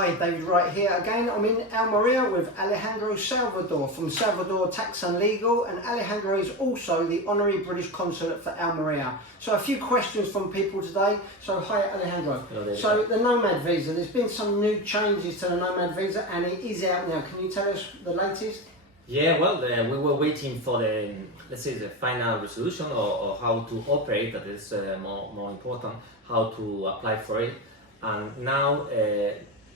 Hi, David Wright here again. I'm in Almeria with Alejandro Salvador from Salvador Tax and Legal, and Alejandro is also the Honorary British Consulate for Almeria. So a few questions from people today. So hi Alejandro. Hello, so the Nomad visa, there's been some new changes to the Nomad visa and it is out now. Can you tell us the latest? Yeah, well, we were waiting for the, let's say, the final resolution or how to operate. That is more important, how to apply for it. And now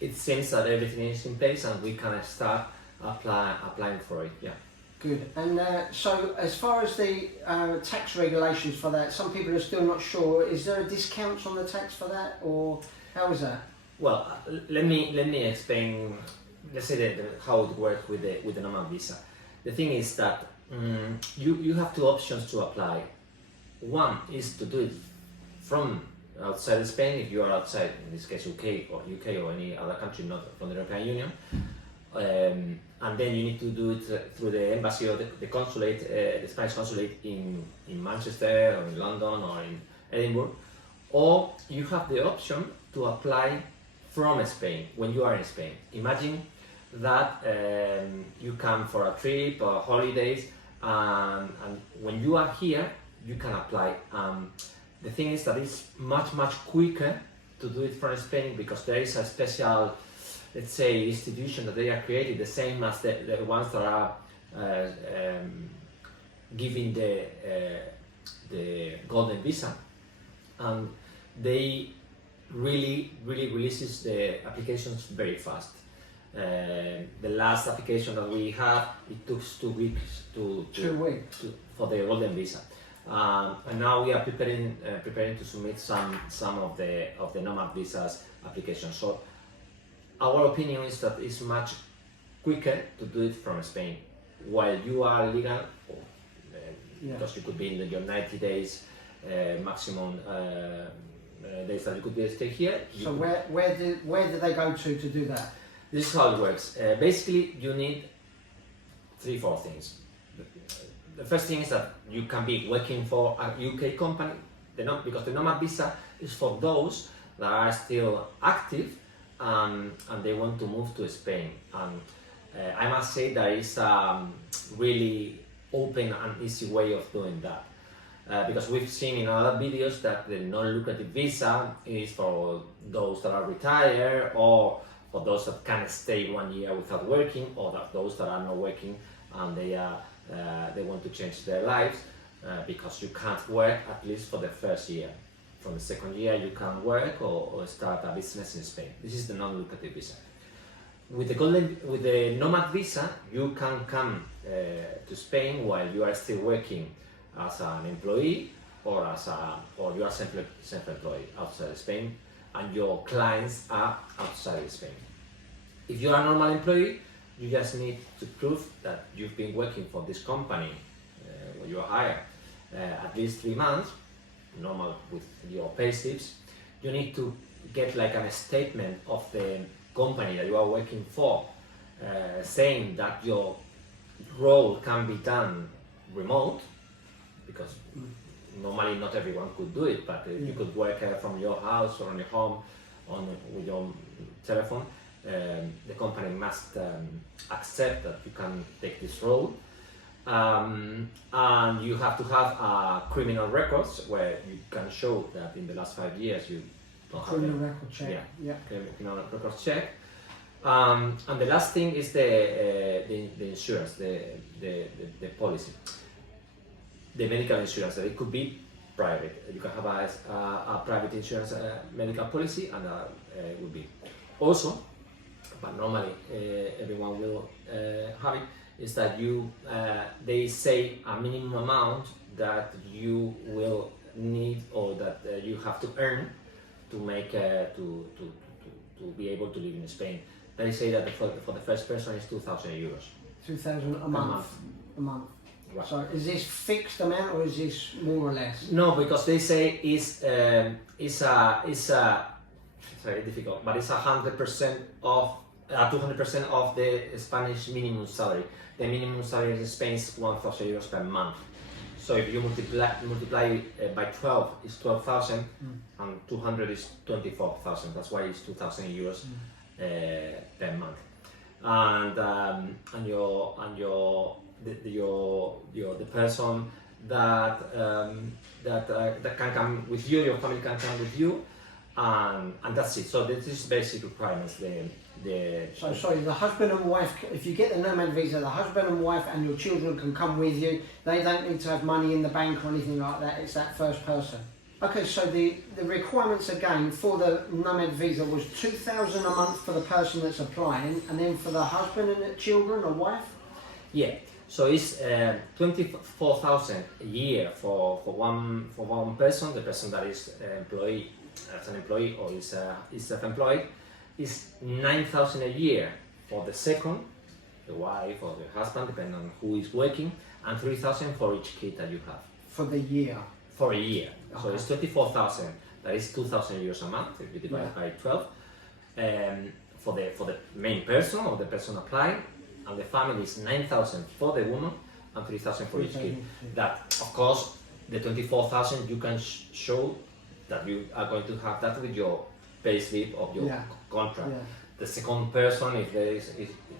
it seems that everything is in place and we can start applying for it. Yeah. Good. And so as far as the tax regulations for that, some people are still not sure. Is there a discount on the tax for that, or how is that? Well, let me explain. Let's say how it works with the Nomad visa. The thing is that you have two options to apply. One is to do it from outside Spain, if you are outside, in this case UK or any other country not from the European Union, and then you need to do it through the embassy or the consulate, the Spanish consulate in Manchester or in London or in Edinburgh, or you have the option to apply from Spain when you are in Spain. Imagine that you come for a trip or holidays, and when you are here you can apply. The thing is that it's much quicker to do it from Spain because there is a special, let's say, institution that they are created, the same as the ones that are giving the golden visa, and they really releases the applications very fast. The last application that we had, it took 2 weeks for the golden visa. And now we are preparing to submit some of the Nomad visas applications. So our opinion is that it's much quicker to do it from Spain while you are legal, because you could be in your 90 days maximum days that you could stay here. So where do they go to do that? This is how it works. Basically, you need 3-4 things. The first thing is that you can be working for a UK company, because the Nomad visa is for those that are still active and they want to move to Spain. And I must say there is a really open and easy way of doing that. Because we've seen in other videos that the non-lucrative visa is for those that are retired, or for those that can stay 1 year without working, or those that are not working and they want to change their lives, because you can't work at least for the first year. From the second year you can work or start a business in Spain. This is the non-lucrative visa. With the Nomad visa, you can come to Spain while you are still working as an employee or you are self-employed outside Spain, and your clients are outside Spain. If you are a normal employee, you just need to prove that you've been working for this company when you are hired at least 3 months, normal with your pay slips. You need to get like a statement of the company that you are working for, saying that your role can be done remote, because normally not everyone could do it, but you could work from your house or on your home with your telephone. The company must accept that you can take this role, and you have to have criminal records where you can show that in the last 5 years you don't have criminal record check. Criminal records check. And the last thing is the insurance, the policy, the medical insurance. That it could be private. You can have a private insurance medical policy, and it would be also. But normally everyone will have it, is that they say a minimum amount that you will need, or that you have to earn to make to be able to live in Spain. They say that for the first person is 2,000 euros. 2,000 a month. A month. Right. So is this fixed amount or is this more or less? No, because they say it's very difficult, but it's 100% of 200% of the Spanish minimum salary. The minimum salary in Spain is 1,000 euros per month. So if you multiply by 12, it's 12,000, and 200 is 24,000. That's why it's 2,000 euros per month, and the person that can come with you, your family can come with you, and that's it. So this is basic requirements. So sorry, the husband and wife, if you get the Nomad visa, the husband and wife and your children can come with you. They don't need to have money in the bank or anything like that. It's that first person. Okay, so the requirements again for the Nomad visa was 2,000 a month for the person that's applying, and then for the husband and the children or wife? Yeah, so it's 24,000 a year for one person. The person that is employee as an employee or is self-employed is 9,000 a year for the second, the wife or the husband, depending on who is working, and 3,000 for each kid that you have. For the year? For a year. Okay. So it's 24,000. That is 2,000 euros a month if you divide by 12. For the main person or the person applying, and the family is 9,000 for the woman and 3,000 for each kid. That, of course, the 24,000 you can show that you are going to have that with your payslip of your contract. Yeah. The second person, if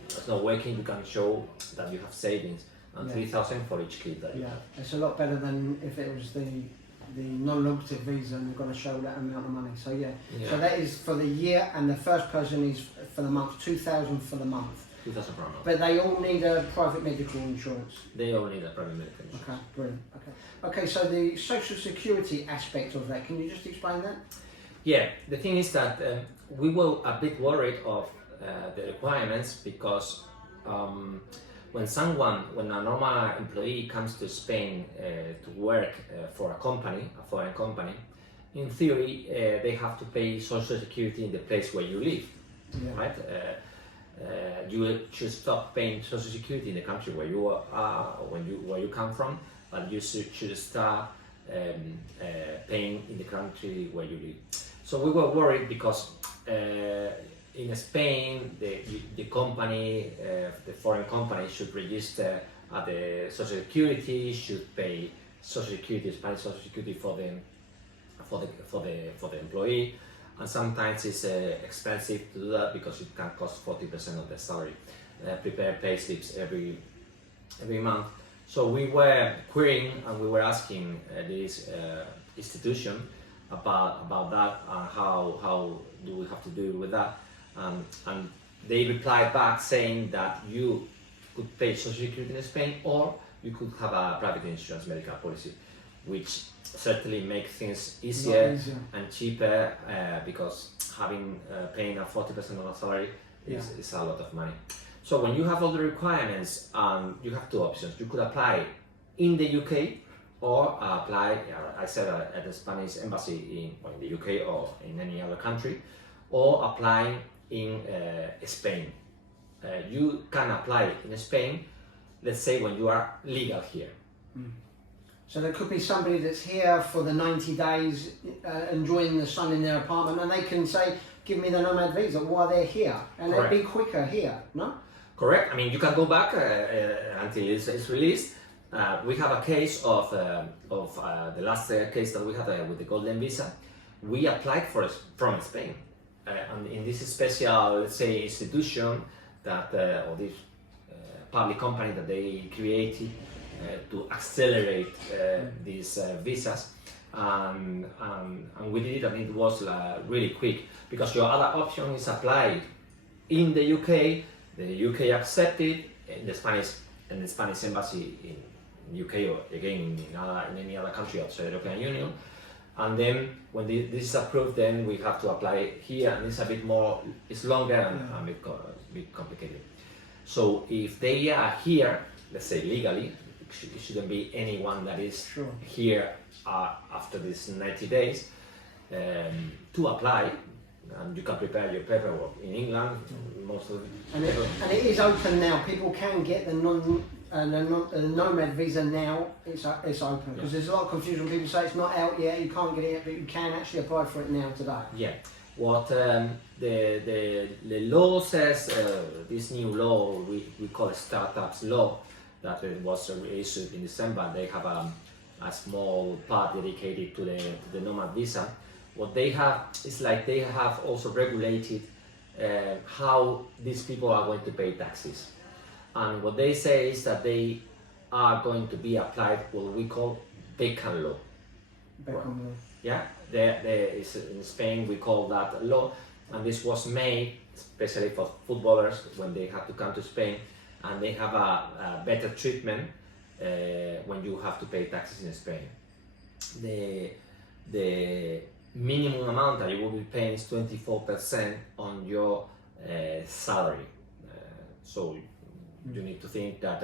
it's not working, you can show that you have savings, and 3,000 for each kid that you have. It's a lot better than if it was the non-lucrative visa and you're going to show that amount of money. So so that is for the year, and the first person is for the month, 2,000 for the month. 2,000 per month. But they all need a private medical insurance. They all need a private medical insurance. Okay, brilliant. Okay, so the social security aspect of that, can you just explain that? Yeah, the thing is that we were a bit worried of the requirements because when a normal employee comes to Spain to work for a company, a foreign company, in theory they have to pay social security in the place where you live, right? You should stop paying social security in the country where you are, where you come from, but you should start paying in the country where you live. So we were worried because in Spain, the company, the foreign company, should register at the social security, should pay social security, Spanish social security for the employee, and sometimes it's expensive to do that because it can cost 40% of the salary. Prepare pay slips every month. So we were querying and we were asking this institution about that and how do we have to deal with that, and they replied back saying that you could pay social security in Spain, or you could have a private insurance medical policy, which certainly make things easier and cheaper because paying a 40% of the salary is a lot of money. So when you have all the requirements, you have two options. You could apply in the UK or apply, I said, at the Spanish embassy in the UK or in any other country, or applying in Spain. You can apply in Spain, let's say when you are legal here. So there could be somebody that's here for the 90 days enjoying the sun in their apartment, and they can say, give me the Nomad visa while they're here, and it'll be quicker here, no? Correct. I mean, you can go back until it's released. We have a case of the last case that we had with the Golden Visa. We applied from Spain, and in this special, let's say, institution that or this public company that they created to accelerate these visas, and we did it, and it was really quick, because your other option is apply in the UK. The UK accepted in the Spanish embassy in UK, or again in any other country outside the European Union, and then when this is approved, then we have to apply here, and it's a bit more, it's longer and a bit complicated. So if they are here, let's say legally, it shouldn't be anyone that is here after these 90 days to apply, and you can prepare your paperwork in England. Most of and it is open now. People can get the Nomad visa now. It's open, because there's a lot of confusion. People say it's not out yet, you can't get it, but you can actually apply for it now today. Yeah. What the law says, this new law we call it startups law, that was issued in December. They have a small part dedicated to the Nomad visa. What they have is like they have also regulated how these people are going to pay taxes. And what they say is that they are going to be applied what we call vacant law. Yeah, in Spain we call that law, and this was made especially for footballers when they have to come to Spain, and they have a better treatment when you have to pay taxes in Spain. The minimum amount that you will be paying is 24% on your salary. So you need to think that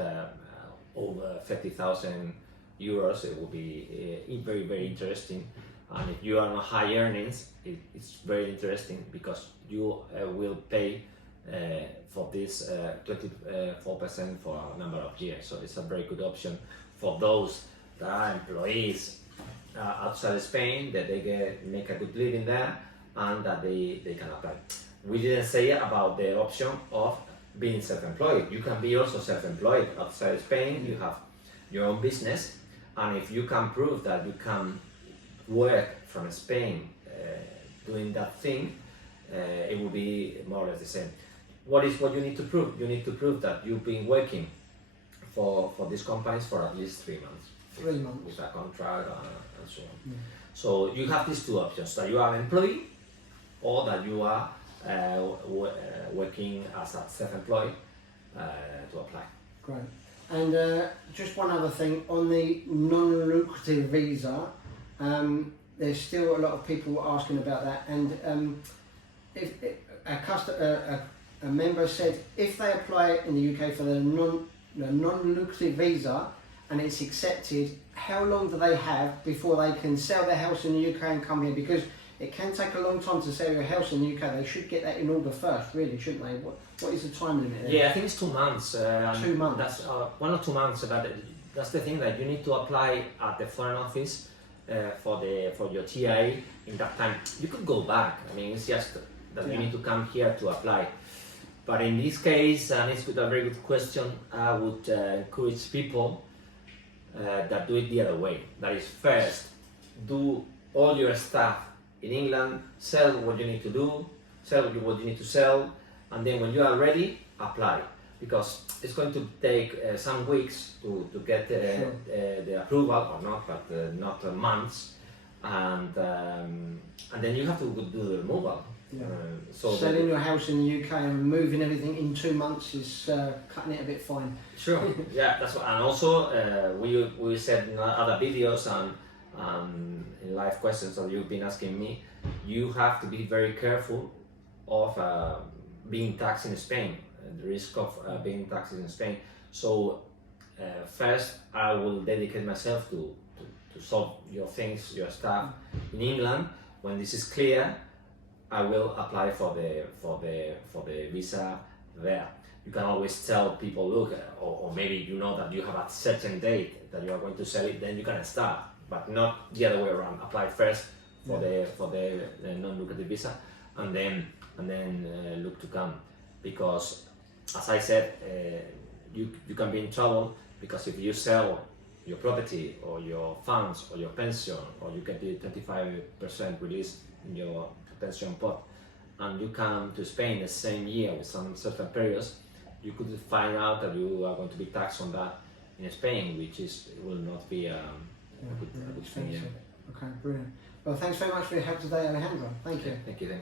over 30,000 euros it will be very, very interesting. And if you are on high earnings, it's very interesting because you will pay for this 24% for a number of years. So it's a very good option for those that are employees outside Spain, that they make a good living there and that they can apply. We didn't say about the option of being self-employed. You can be also self-employed outside Spain. You have your own business, and if you can prove that you can work from Spain doing that thing, it will be more or less the same. What you need to prove? You need to prove that you've been working for these companies for at least 3 months. 3 months. With a contract and so on. So you have these two options, that you are an employee or that you are working as a self-employed to apply. Great. And just one other thing, on the non-lucrative visa, there's still a lot of people asking about that, and if a member said if they apply in the UK for the non-lucrative visa and it's accepted, how long do they have before they can sell their house in the UK and come here? Because it can take a long time to sell your house in the UK. They should get that in order first, really, shouldn't they? What is the time limit there? Yeah, I think it's 2 months. 2 months. That's 1 or 2 months. That's the thing, that you need to apply at the Foreign Office for your TIA in that time. You could go back. I mean, it's just that you need to come here to apply. But in this case, and it's a very good question, I would encourage people that do it the other way. That is, first, do all your stuff in England, sell what you need to do, sell what you need to sell, and then when you are ready, apply. Because it's going to take some weeks to get the approval, or not, but not months, and then you have to do the removal. Yeah. So selling your house in the UK and moving everything in 2 months is cutting it a bit fine. Sure. Yeah, that's what. And also we said in other videos and in live questions that you've been asking me, you have to be very careful of being taxed in Spain, the risk of being taxed in Spain. So first I will dedicate myself to solve your things, your stuff in England. When this is clear, I will apply for the visa there. You can always tell people, look, or maybe you know that you have a certain date that you are going to sell it, then you can start, but not the other way around. Apply first for the non-lucrative visa, and then look to come, because as I said, you can be in trouble, because if you sell your property or your funds or your pension, or you get the 25% release in your pension pot, and you come to Spain the same year with some certain periods, you could find out that you are going to be taxed on that in Spain, which will not be a good thing. Okay, brilliant. Well, thanks very much for your help today, Alejandro. Thank you. Thank you.